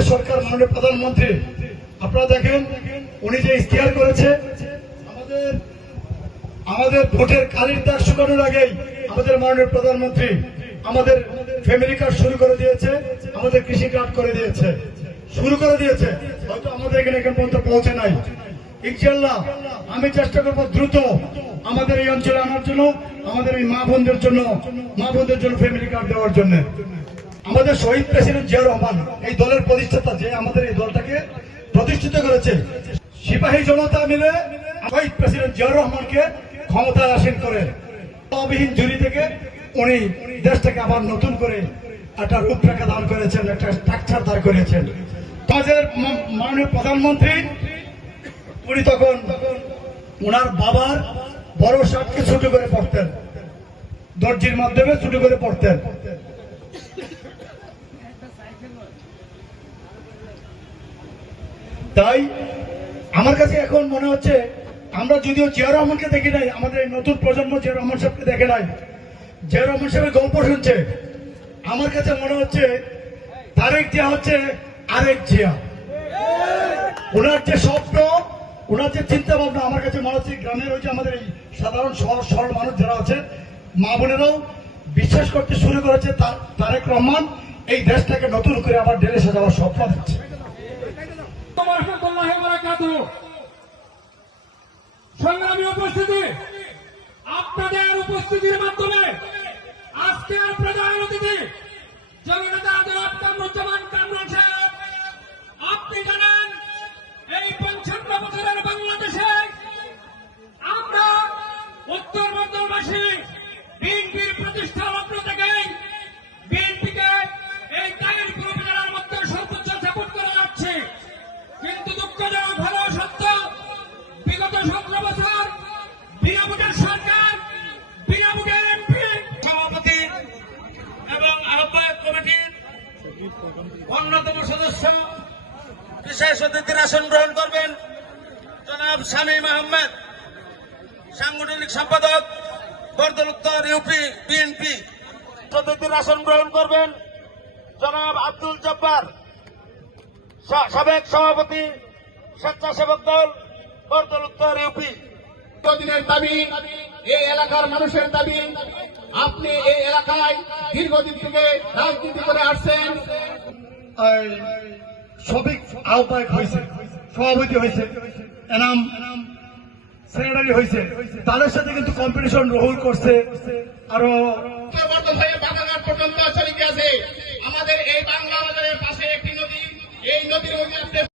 আমাদের সরকার মাননীয় প্রধানমন্ত্রী আপনারা দেখেন উনি যে ইশতেহার করেছে আমাদের ভোটের কালির দাগ শুকানোর আগেই আমাদের মাননীয় প্রধানমন্ত্রী আমাদের ফ্যামিলি কার্ড শুরু করে দিয়েছে, আমাদের কৃষি কার্ড করে দিয়েছে, শুরু করে দিয়েছে। হয়তো আমাদের এখানে এখন পর্যন্ত পৌঁছে নাই। ইনশাআল্লাহ আমি চেষ্টা করবো দ্রুত আমাদের এই অঞ্চলে আনার জন্য, আমাদের এই মা বোনদের জন্য ফ্যামিলি কার্ড দেওয়ার জন্য। আমাদের শহীদ প্রেসিডেন্ট জিয়া রহমান এই দলের প্রতিষ্ঠাতা, যে আমাদের এই দলটাকে প্রতিষ্ঠিত করেছে, সিপাহী জনতা মিলে শহীদ প্রেসিডেন্ট জিয়া রহমানকে ক্ষমতায় আসীন করে অবিহীন জুরি থেকে উনি দেশটাকে আবার নতুন করে একটা রূপরেখা দান করেছেন, একটা স্ট্রাকচার দাঁড় করেছেন। আমাদের মাননীয় প্রধানমন্ত্রী উনি তখন ওনার বাবার বড় শার্টকে ছোট করে পড়তেন, দর্জির মাধ্যমে ছোট করে পড়তেন। তাই আমার কাছে এখন মনে হচ্ছে আমরা যদিও জিয়া রহমানকে দেখি নাই, আমাদের এই নতুন প্রজন্ম জিয়া রহমান সাহেবকে দেখে নাই, জিয়া রহমান সাহেবের গল্প শুনছে। আমার কাছে মনে হচ্ছে তারেক জিয়া হচ্ছে আরেক জিয়া। ওনার যে স্বপ্ন, ওনার যে চিন্তা ভাবনা, আমার কাছে মনে হচ্ছে গ্রামের ওই যে আমাদের এই সাধারণ সহজ সরল মানুষ যারা আছে, মা বোনেরাও বিশ্বাস করতে শুরু করেছে তারেক রহমান এই দেশটাকে নতুন করে আবার ঢেলে সাজাবার স্বপ্ন দিচ্ছে। সংগ্রামী উপস্থিতি, আপনাদের উপস্থিতির মাধ্যমে আজকের প্রধান অতিথি জননেতা জনাব কামরুজ্জামান কামরুল সাহেব, আপনি জানেন এই ৫৫ বছরের বাংলাদেশে আমরা উত্তরবঙ্গবাসী বিএনপির প্রতিষ্ঠা লগ্ন থেকেই বিএনপিকে এই তাহিরপুর উপজেলার মধ্যে সর্বোচ্চ সাপোর্ট করে যাচ্ছে। কিন্তু দুঃখজনক হলেও সত্য, বিগত ১৭ বছর বিনা ভোটের সরকার, বিনা ভোটের এমপি, সভাপতি এবং আহ্বায়ক কমিটির অন্যতম সদস্য বিশেষ অতিথির আসন গ্রহণ করবেন জনাব শামীম আহমেদ, সাংগঠনিক সম্পাদক বরদল উত্তর ইউপি বিএনপি। অতিথির আসন গ্রহণ করবেন জনাব আব্দুল জব্বার, সাবেক সভাপতি স্বেচ্ছাসেবক দল বরদল উত্তর ইউপি। দীর্ঘদিনের দাবি, এই এলাকার মানুষের দাবি। আপনি এই এলাকায় দীর্ঘদিন থেকে রাজনীতি করে আসছেন, সবিক আহ্বায়ক হয়েছে, সভাপতি হয়েছে, এনাম সেক্রেটারি হয়েছে, তাদের সাথে কিন্তু কম্পিটিশন রোল করছে। আরো বাগাঘাট পর্যন্ত চলে গেছে। আমাদের এই বাংলা বাজারের পাশে একটি নদী, এই নদীর মধ্যে